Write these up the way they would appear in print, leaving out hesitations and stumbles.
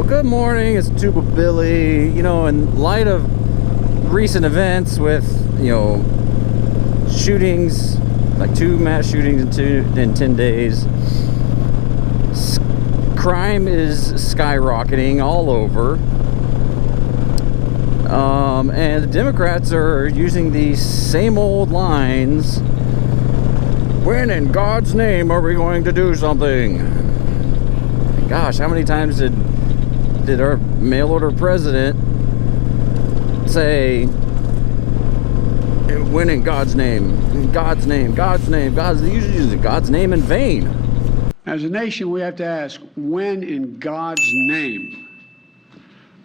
Well, good morning. It's Tuba Billy. You know, in light of recent events with, shootings, like 2 mass shootings in 10 days, crime is skyrocketing all over. And the Democrats are using these same old lines. When in God's name are we going to do something? Gosh, how many times did our mail order president say, when in God's name, in God's name, God's name, God's, they usually use God's name in vain. As a nation, we have to ask, when in God's name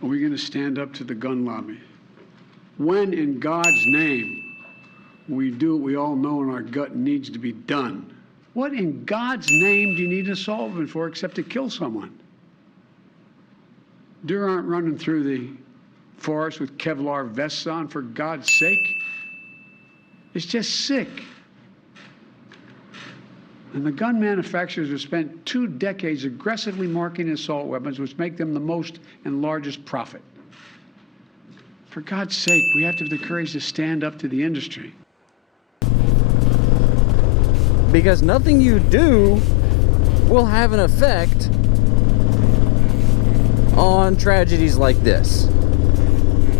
are we going to stand up to the gun lobby? When in God's name we do what we all know in our gut needs to be done? What in God's name do you need a solvent for except to kill someone? Deer aren't running through the forest with Kevlar vests on, for God's sake. It's just sick. And the gun manufacturers have spent 2 decades aggressively marketing assault weapons, which make them the most and largest profit. For God's sake, we have to have the courage to stand up to the industry. Because nothing you do will have an effect on tragedies like this.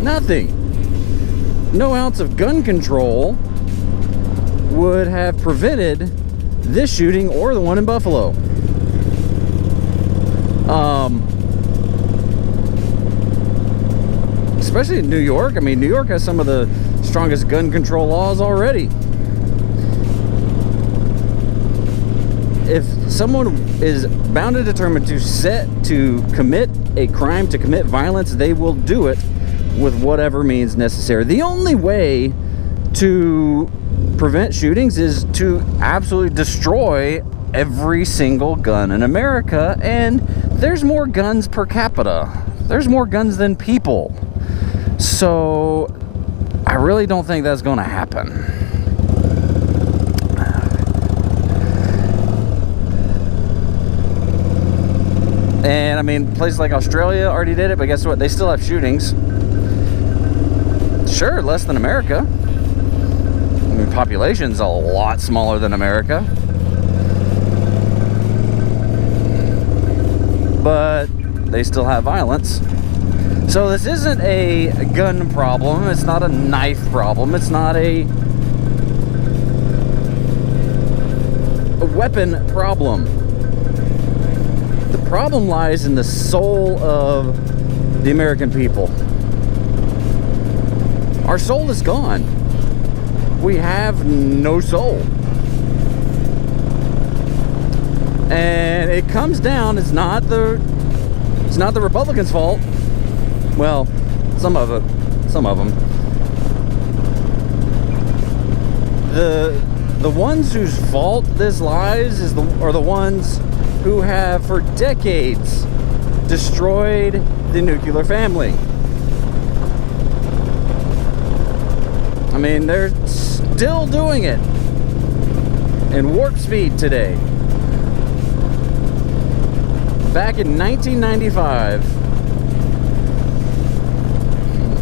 Nothing. No ounce of gun control would have prevented this shooting or the one in Buffalo. Especially in New York. I mean, New York has some of the strongest gun control laws already. If someone is bound and determined to commit a crime, to commit violence, they will do it with whatever means necessary. The only way to prevent shootings is to absolutely destroy every single gun in America, and there's more guns per capita. There's more guns than people. So I really don't think that's going to happen. And I mean, places like Australia already did it, but guess what? They still have shootings. Sure, less than America. I mean, population's a lot smaller than America. But they still have violence. So this isn't a gun problem. It's not a knife problem. It's not a weapon problem. The problem lies in the soul of the American people. Our soul is gone. We have no soul. And it comes down, it's not the Republicans' fault. Well, some of them. The ones whose fault this lies are the ones who have for decades destroyed the nuclear family. I mean, they're still doing it in warp speed today. Back in 1995,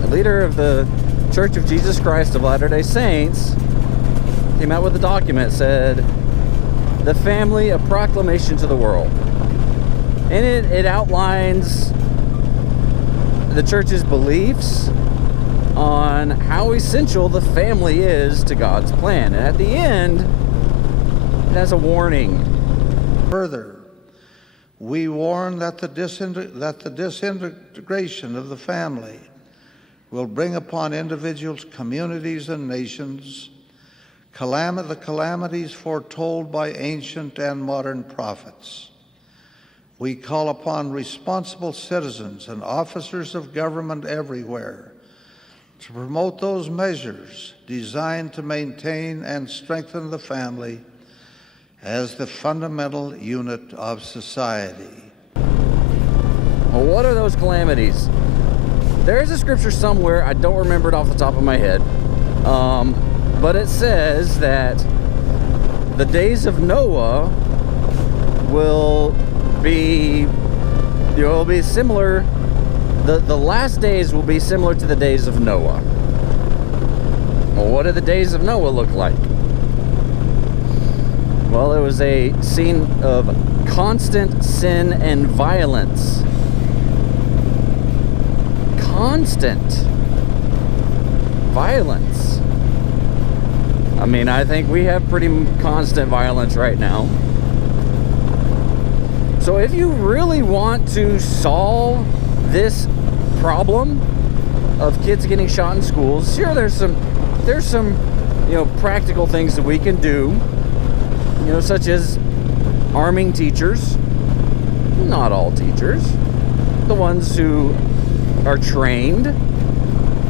the leader of the Church of Jesus Christ of Latter-day Saints came out with a document that said, "The Family, a Proclamation to the World." And it outlines the church's beliefs on how essential the family is to God's plan. And at the end, it has a warning. Further, we warn that the disintegration of the family will bring upon individuals, communities, and nations the calamities foretold by ancient and modern prophets. We call upon responsible citizens and officers of government everywhere to promote those measures designed to maintain and strengthen the family as the fundamental unit of society. Well, what are those calamities? There is a scripture somewhere, I don't remember it off the top of my head, but it says that the days of Noah will be it will be similar. The last days will be similar to the days of Noah. Well, what did the days of Noah look like? Well, it was a scene of constant sin and violence. Constant violence. I mean, I think we have pretty constant violence right now. So if you really want to solve this problem of kids getting shot in schools, sure, there's some practical things that we can do, such as arming teachers. Not all teachers, the ones who are trained,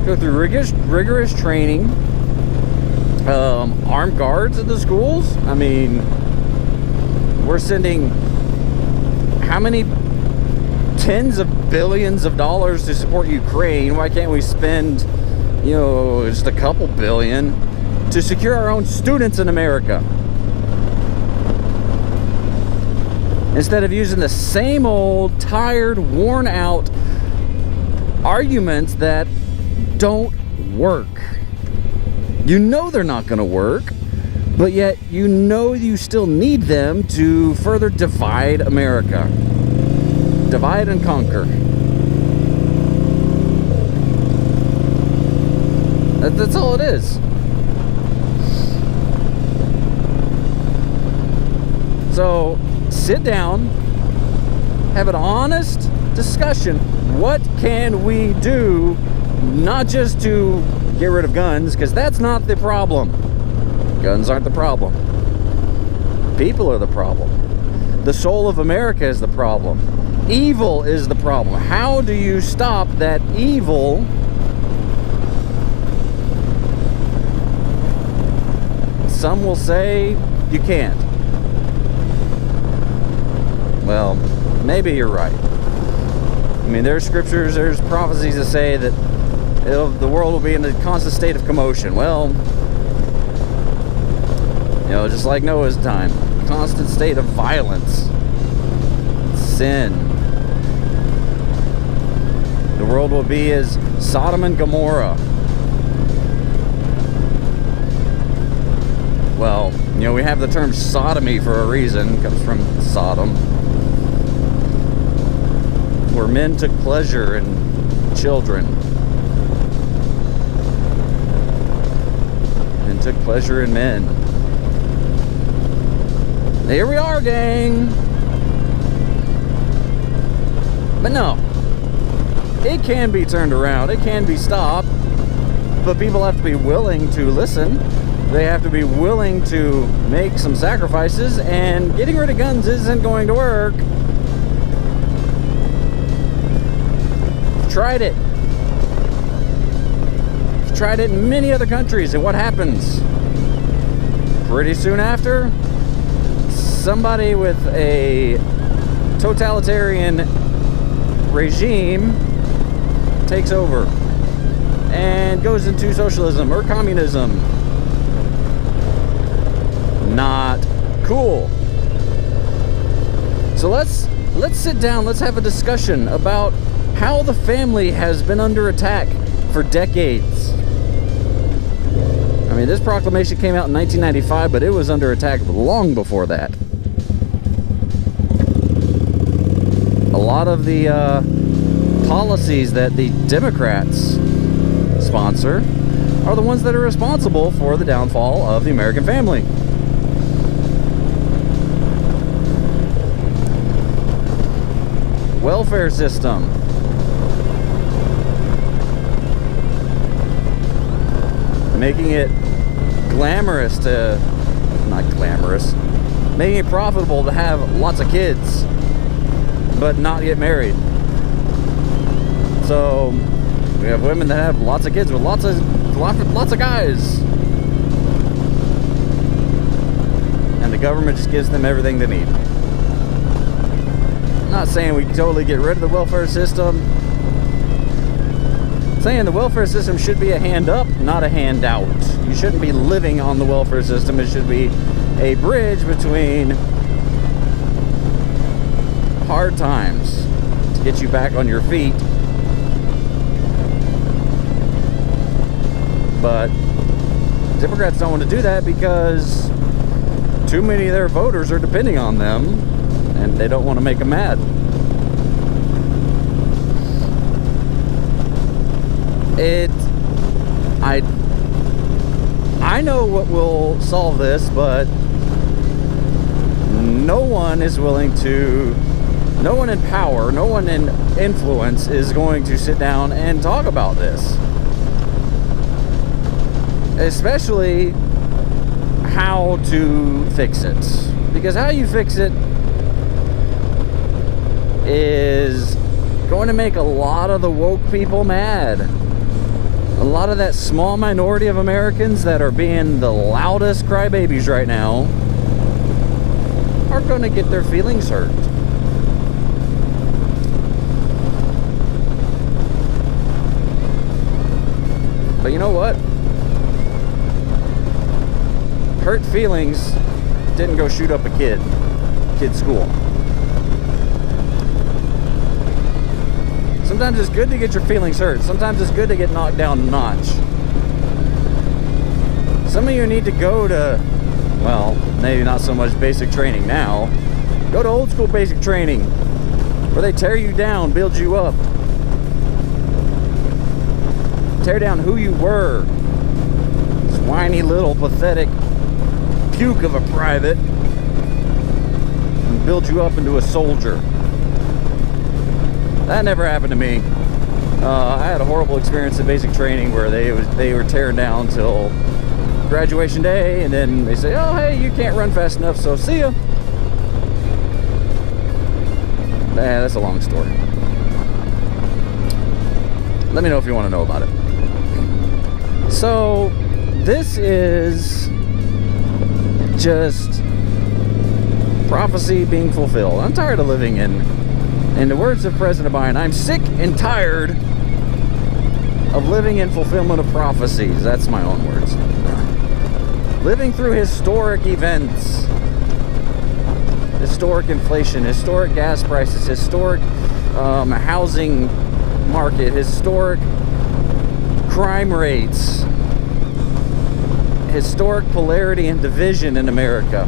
go through rigorous training. Armed guards at the schools. I mean, we're sending how many tens of billions of dollars to support Ukraine? Why can't we spend, just a couple billion to secure our own students in America? Instead of using the same old, tired, worn out arguments that don't work. You know they're not going to work, but yet you still need them to further divide America. Divide and conquer. That's all it is. So, sit down, have an honest discussion. What can we do, not just to get rid of guns, because that's not the problem. Guns aren't the problem. People are the problem. The soul of America is the problem. Evil is the problem. How do you stop that evil? Some will say you can't. Well, maybe you're right. I mean, there's scriptures, there's prophecies that say that the world will be in a constant state of commotion. Well, just like Noah's time, constant state of violence, sin. The world will be as Sodom and Gomorrah. Well, we have the term sodomy for a reason. It comes from Sodom, where men took pleasure in children. Men took pleasure in men. Here we are, gang. But no, it can be turned around. It can be stopped. But people have to be willing to listen. They have to be willing to make some sacrifices. And getting rid of guns isn't going to work. Tried it. Tried it in many other countries, and what happens? Pretty soon after, somebody with a totalitarian regime takes over and goes into socialism or communism. Not cool. So let's sit down, let's have a discussion about how the family has been under attack for decades. I mean, this proclamation came out in 1995, but it was under attack long before that. A lot of the policies that the Democrats sponsor are the ones that are responsible for the downfall of the American family. Welfare system. Making it glamorous to, not glamorous, making it profitable to have lots of kids, but not get married. So we have women that have lots of kids with lots of guys, and the government just gives them everything they need. I'm not saying we can totally get rid of the welfare system. I'm saying the welfare system should be a hand up, not a handout. You shouldn't be living on the welfare system. It should be a bridge between hard times, get you back on your feet. But Democrats don't want to do that because too many of their voters are depending on them, and they don't want to make them mad. I know what will solve this, but no one is willing to, no one in power, no one in influence is going to sit down and talk about this. Especially how to fix it. Because how you fix it is going to make a lot of the woke people mad. A lot of that small minority of Americans that are being the loudest crybabies right now are going to get their feelings hurt. But you know what? Hurt feelings didn't go shoot up a kid's school. Sometimes it's good to get your feelings hurt. Sometimes it's good to get knocked down a notch. Some of you need to go to, well, maybe not so much basic training now. Go to old school basic training where they tear you down, build you up. Tear down who you were. This whiny little pathetic puke of a private, and build you up into a soldier. That never happened to me. I had a horrible experience in basic training where they were tearing down till graduation day, and then they say, oh hey, you can't run fast enough, so see ya. Nah, that's a long story. Let me know if you want to know about it. So this is just prophecy being fulfilled. I'm tired of living in the words of President Biden, I'm sick and tired of living in fulfillment of prophecies. That's my own words. Living through historic events, historic inflation, historic gas prices, historic housing market, historic crime rates, historic polarity and division in America.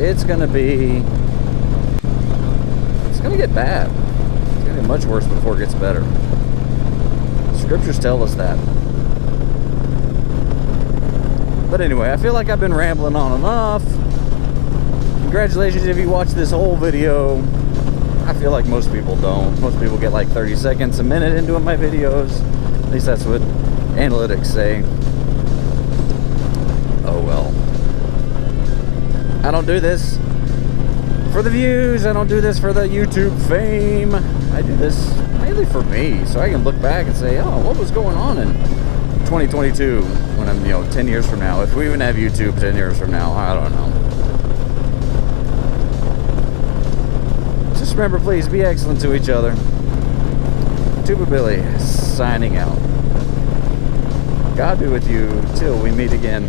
It's gonna get bad. It's gonna get much worse before it gets better. Scriptures tell us that. But anyway, I feel like I've been rambling on enough. Congratulations if you watched this whole video. I feel like most people don't. Most people get like 30 seconds, a minute into my videos. At least that's what analytics say. Oh well. I don't do this for the views. I don't do this for the YouTube fame. I do this mainly for me, so I can look back and say, oh, what was going on in 2022 when I'm, 10 years from now? If we even have YouTube 10 years from now, I don't know. Just remember, please, be excellent to each other. Tuba Billy, signing out. God be with you till we meet again.